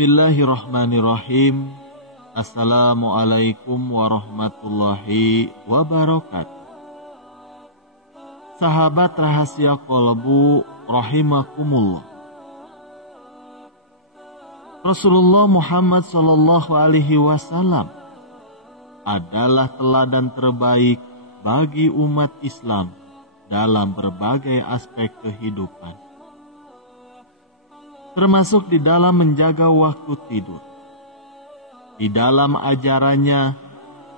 Bismillahirrahmanirrahim. Assalamualaikum warahmatullahi wabarakatuh. Sahabat rahasia kolbu rahimakumullah. Rasulullah Muhammad SAW adalah teladan terbaik bagi umat Islam dalam berbagai aspek kehidupan, termasuk di dalam menjaga waktu tidur. Di dalam ajarannya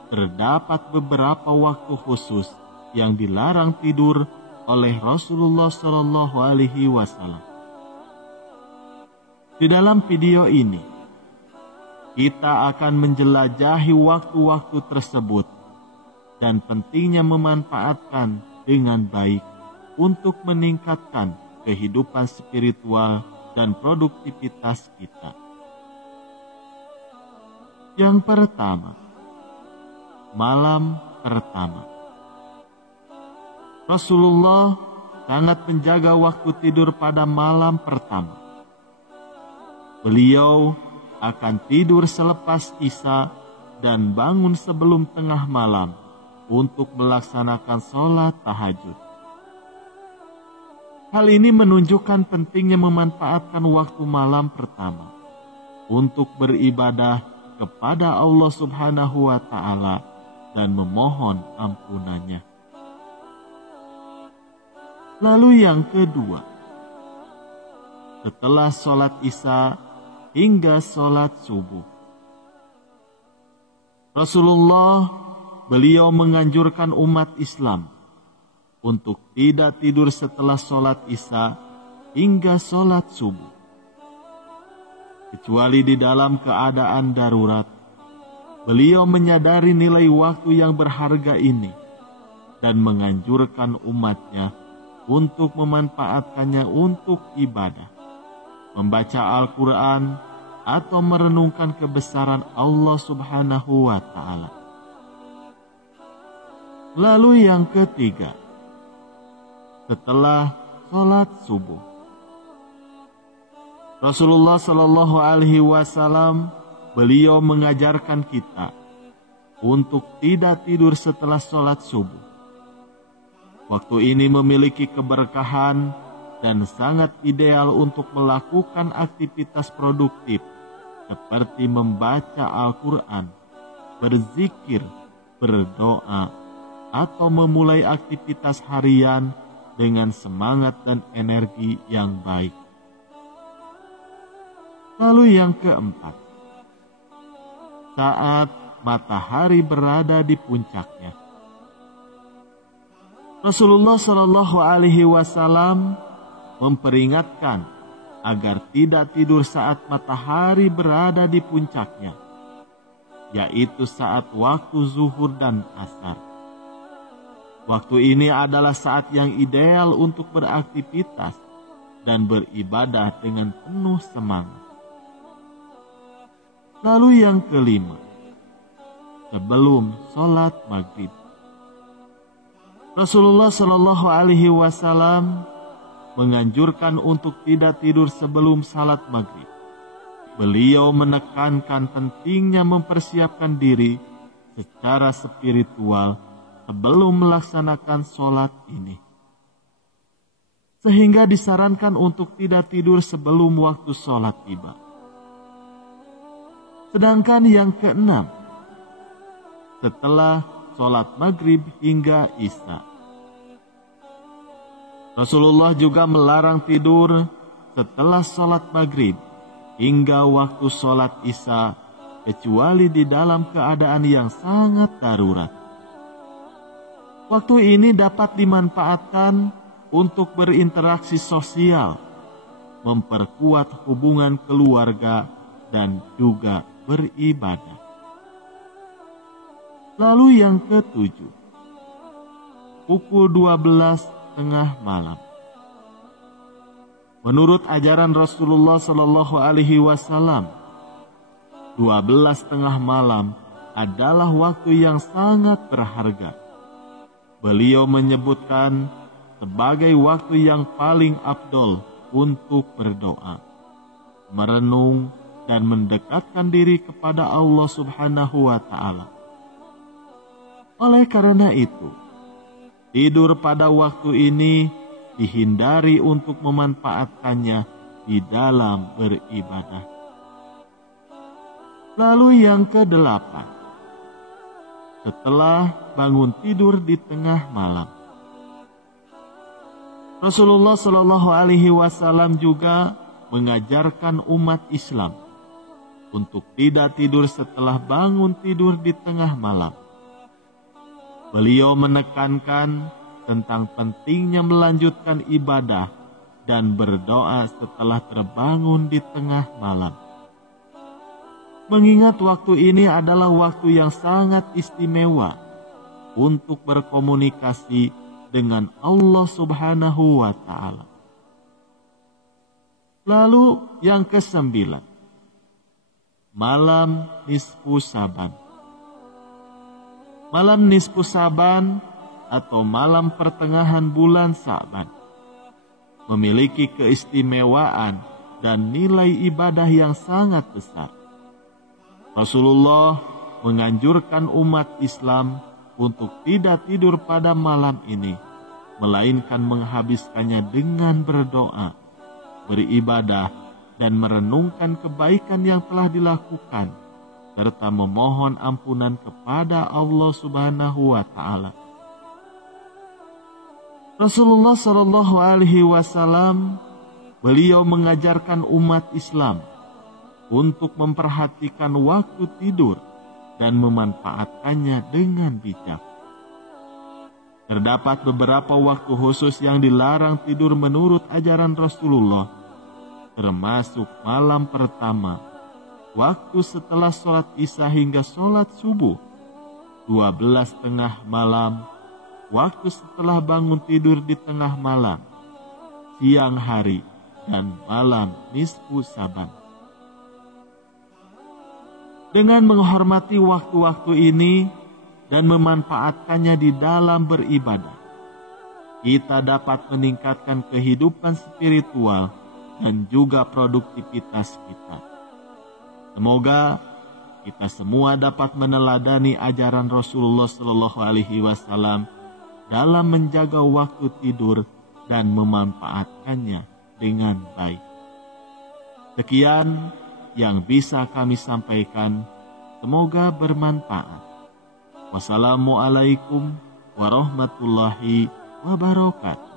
terdapat beberapa waktu khusus yang dilarang tidur oleh Rasulullah SAW. Di dalam video ini, kita akan menjelajahi waktu-waktu tersebut dan pentingnya memanfaatkan dengan baik untuk meningkatkan kehidupan spiritual dan produktivitas kita. Yang pertama, malam pertama. Rasulullah sangat menjaga waktu tidur pada malam pertama. Beliau akan tidur selepas Isya dan bangun sebelum tengah malam untuk melaksanakan sholat tahajud. Hal ini menunjukkan pentingnya memanfaatkan waktu malam pertama untuk beribadah kepada Allah Subhanahu wa Ta'ala dan memohon ampunannya. Lalu yang kedua, setelah sholat Isya hingga sholat subuh. Rasulullah beliau menganjurkan umat Islam untuk tidak tidur setelah sholat Isya hingga sholat subuh, kecuali di dalam keadaan darurat. Beliau menyadari nilai waktu yang berharga ini dan menganjurkan umatnya untuk memanfaatkannya untuk ibadah, membaca Al-Quran atau merenungkan kebesaran Allah Subhanahu wa Ta'ala. Lalu yang ketiga, setelah sholat subuh. Rasulullah SAW beliau mengajarkan kita untuk tidak tidur setelah sholat subuh. Waktu ini memiliki keberkahan dan sangat ideal untuk melakukan aktivitas produktif seperti membaca Al-Quran, berzikir, berdoa, atau memulai aktivitas harian dengan semangat dan energi yang baik. Lalu yang keempat, saat matahari berada di puncaknya. Rasulullah SAW memperingatkan agar tidak tidur saat matahari berada di puncaknya, yaitu saat waktu zuhur dan asar. Waktu ini adalah saat yang ideal untuk beraktivitas dan beribadah dengan penuh semangat. Lalu yang kelima, sebelum sholat maghrib. Rasulullah SAW menganjurkan untuk tidak tidur sebelum salat maghrib. Beliau menekankan pentingnya mempersiapkan diri secara spiritual sebelum melaksanakan sholat ini, sehingga disarankan untuk tidak tidur sebelum waktu sholat tiba. Sedangkan yang keenam, setelah sholat maghrib hingga Isya. Rasulullah juga melarang tidur setelah sholat maghrib hingga waktu sholat Isya, kecuali di dalam keadaan yang sangat darurat. Waktu ini dapat dimanfaatkan untuk berinteraksi sosial, memperkuat hubungan keluarga, dan juga beribadah. Lalu yang ketujuh, pukul 12 tengah malam. Menurut ajaran Rasulullah SAW, 12 tengah malam adalah waktu yang sangat berharga. Beliau menyebutkan sebagai waktu yang paling afdol untuk berdoa, merenung, dan mendekatkan diri kepada Allah Subhanahu wa Ta'ala. Oleh karena itu, tidur pada waktu ini dihindari untuk memanfaatkannya di dalam beribadah. Lalu yang ke-8, setelah bangun tidur di tengah malam. Rasulullah Shallallahu Alaihi Wasallam juga mengajarkan umat Islam untuk tidak tidur setelah bangun tidur di tengah malam. Beliau menekankan tentang pentingnya melanjutkan ibadah dan berdoa setelah terbangun di tengah malam. Mengingat waktu ini adalah waktu yang sangat istimewa untuk berkomunikasi dengan Allah Subhanahu wa Ta'ala. Lalu yang ke-9, malam nisfu Saban. Malam nisfu Saban atau malam pertengahan bulan Sa'ban memiliki keistimewaan dan nilai ibadah yang sangat besar. Rasulullah menganjurkan umat Islam untuk tidak tidur pada malam ini, melainkan menghabiskannya dengan berdoa, beribadah, dan merenungkan kebaikan yang telah dilakukan, serta memohon ampunan kepada Allah Subhanahu wa Ta'ala. Rasulullah Shallallahu Alaihi Wasallam, beliau mengajarkan umat Islam untuk memperhatikan waktu tidur dan memanfaatkannya dengan bijak. Terdapat beberapa waktu khusus yang dilarang tidur menurut ajaran Rasulullah, termasuk malam pertama, waktu setelah sholat Isya hingga sholat subuh, 12:30 malam, waktu setelah bangun tidur di tengah malam, siang hari, dan malam nisfu Saban. Dengan menghormati waktu-waktu ini dan memanfaatkannya di dalam beribadah, kita dapat meningkatkan kehidupan spiritual dan juga produktivitas kita. Semoga kita semua dapat meneladani ajaran Rasulullah Shallallahu Alaihi Wasallam dalam menjaga waktu tidur dan memanfaatkannya dengan baik. Sekian yang bisa kami sampaikan, semoga bermanfaat. Wassalamualaikum warahmatullahi wabarakatuh.